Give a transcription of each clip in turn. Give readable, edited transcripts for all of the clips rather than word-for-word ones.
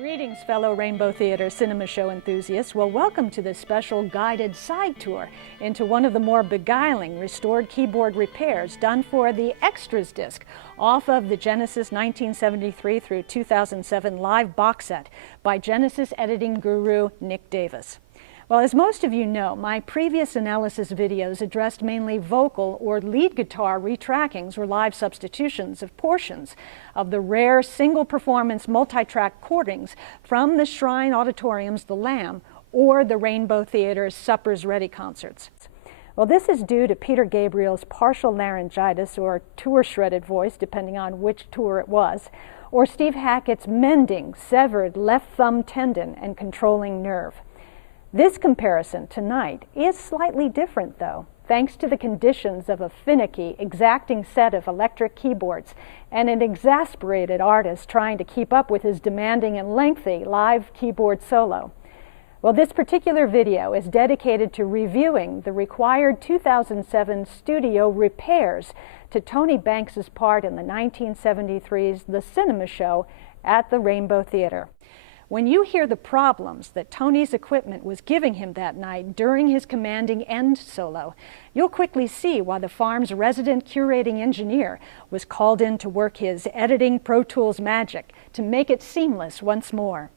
Greetings, fellow Rainbow Theater Cinema Show enthusiasts. Well, welcome to this special guided side tour into one of the more beguiling restored keyboard repairs done for the Extras disc off of the Genesis 1973 through 2007 live box set by Genesis editing guru Nick Davis. Well, as most of you know, my previous analysis videos addressed mainly vocal or lead guitar retrackings or live substitutions of portions of the rare single performance multi-track recordings from the Shrine Auditorium's The Lamb or the Rainbow Theater's Supper's Ready concerts. Well, this is due to Peter Gabriel's partial laryngitis or tour shredded voice, depending on which tour it was, or Steve Hackett's mending severed left thumb tendon and controlling nerve. This comparison tonight is slightly different, though, thanks to the conditions of a finicky, exacting set of electric keyboards and an exasperated artist trying to keep up with his demanding and lengthy live keyboard solo. Well, this particular video is dedicated to reviewing the required 2007 studio repairs to Tony Banks's part in the 1973's The Cinema Show at the Rainbow Theater. When you hear the problems that Tony's equipment was giving him that night during his commanding end solo, you'll quickly see why the farm's resident curating engineer was called in to work his editing Pro Tools magic to make it seamless once more.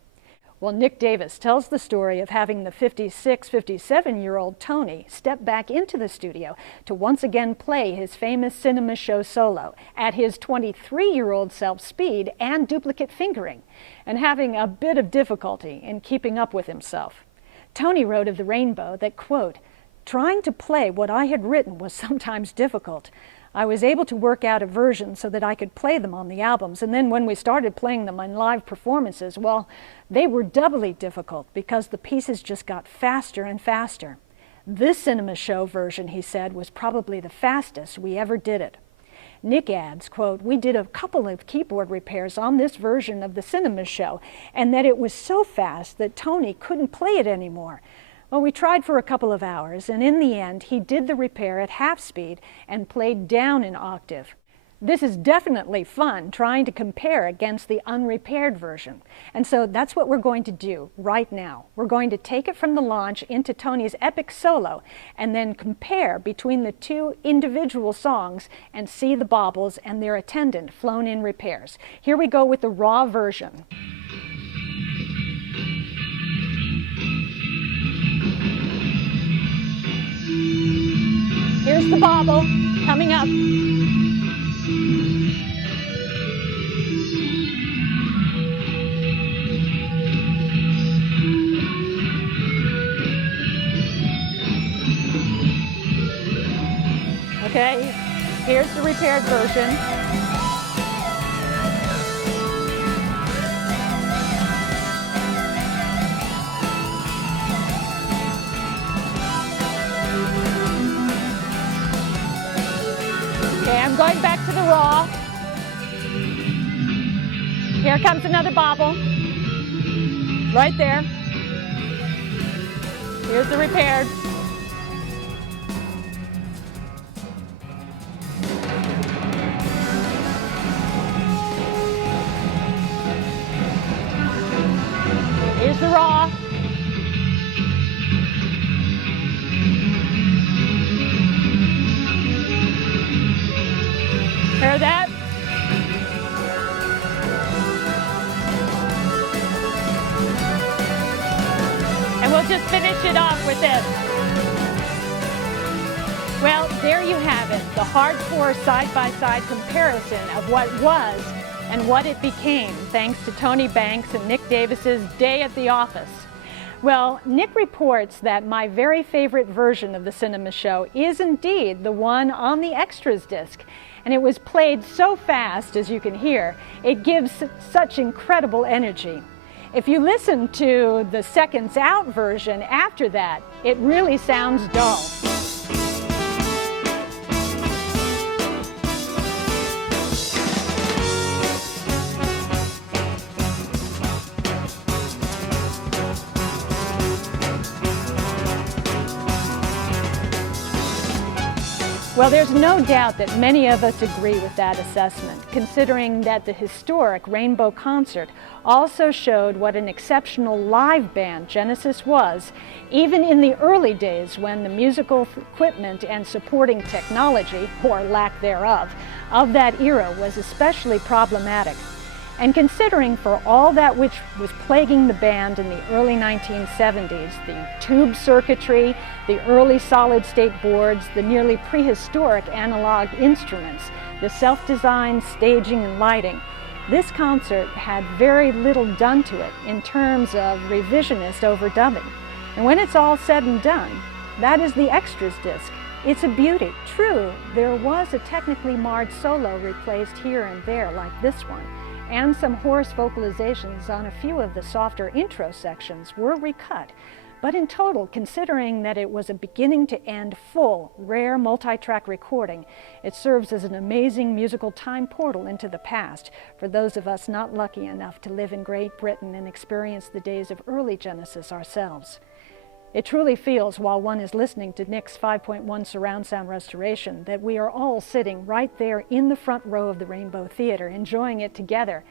Well, Nick Davis tells the story of having the 56, 57-year-old Tony step back into the studio to once again play his famous Cinema Show solo at his 23-year-old self-speed and duplicate fingering, and having a bit of difficulty in keeping up with himself. Tony wrote of the Rainbow that, quote, "Trying to play what I had written was sometimes difficult. I was able to work out a version so that I could play them on the albums, and then when we started playing them on live performances, well, they were doubly difficult because the pieces just got faster and faster. This Cinema Show version," he said, "was probably the fastest we ever did it." Nick adds, quote, "We did a couple of keyboard repairs on this version of the Cinema Show, and that it was so fast that Tony couldn't play it anymore. Well, we tried for a couple of hours, and in the end, he did the repair at half speed and played down an octave. This is definitely fun, trying to compare against the unrepaired version. And so that's what we're going to do right now. We're going to take it from the launch into Tony's epic solo and then compare between the two individual songs and see the bobbles and their attendant flown-in repairs. Here we go with the raw version. Here's the bobble coming up. Okay, here's the repaired version. Okay, I'm going back to the raw. Here comes another bobble. Right there. Here's the repaired. Here's the raw. Hear that? And we'll just finish it off with this. Well, there you have it, the hardcore side-by-side comparison of what was and what it became, thanks to Tony Banks and Nick Davis's day at the office. Well, Nick reports that my very favorite version of the Cinema Show is indeed the one on the Extras disc. And it was played so fast, as you can hear, it gives such incredible energy. If you listen to the seconds out version after that, it really sounds dull. Well, there's no doubt that many of us agree with that assessment, considering that the historic Rainbow Concert also showed what an exceptional live band Genesis was, even in the early days when the musical equipment and supporting technology, or lack thereof, of that era was especially problematic. And considering for all that which was plaguing the band in the early 1970s, the tube circuitry, the early solid-state boards, the nearly prehistoric analog instruments, the self-designed staging and lighting, this concert had very little done to it in terms of revisionist overdubbing. And when it's all said and done, that is the extras disc. It's a beauty. True, there was a technically marred solo replaced here and there like this one, and some hoarse vocalizations on a few of the softer intro sections were recut. But in total, considering that it was a beginning-to-end, full, rare multi-track recording, it serves as an amazing musical time portal into the past for those of us not lucky enough to live in Great Britain and experience the days of early Genesis ourselves. It truly feels, while one is listening to Nick's 5.1 surround sound restoration, that we are all sitting right there in the front row of the Rainbow Theater, enjoying it together.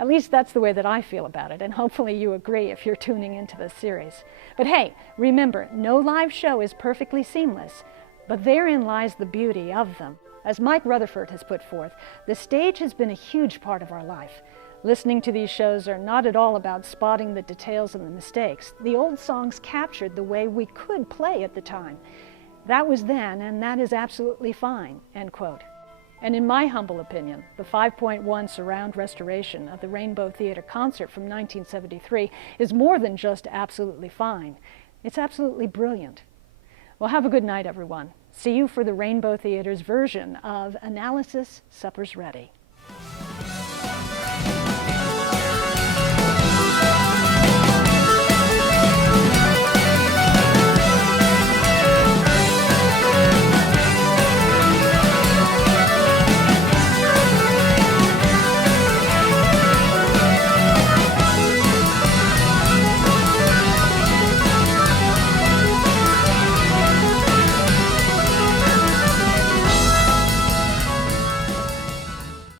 At least that's the way that I feel about it, and hopefully you agree if you're tuning into this series. But hey, remember, no live show is perfectly seamless, but therein lies the beauty of them. As Mike Rutherford has put forth, the stage has been a huge part of our life. Listening to these shows are not at all about spotting the details and the mistakes. The old songs captured the way we could play at the time. That was then, and that is absolutely fine, end quote. And in my humble opinion, the 5.1 surround restoration of the Rainbow Theater concert from 1973 is more than just absolutely fine. It's absolutely brilliant. Well, have a good night, everyone. See you for the Rainbow Theater's version of Analysis, Supper's Ready.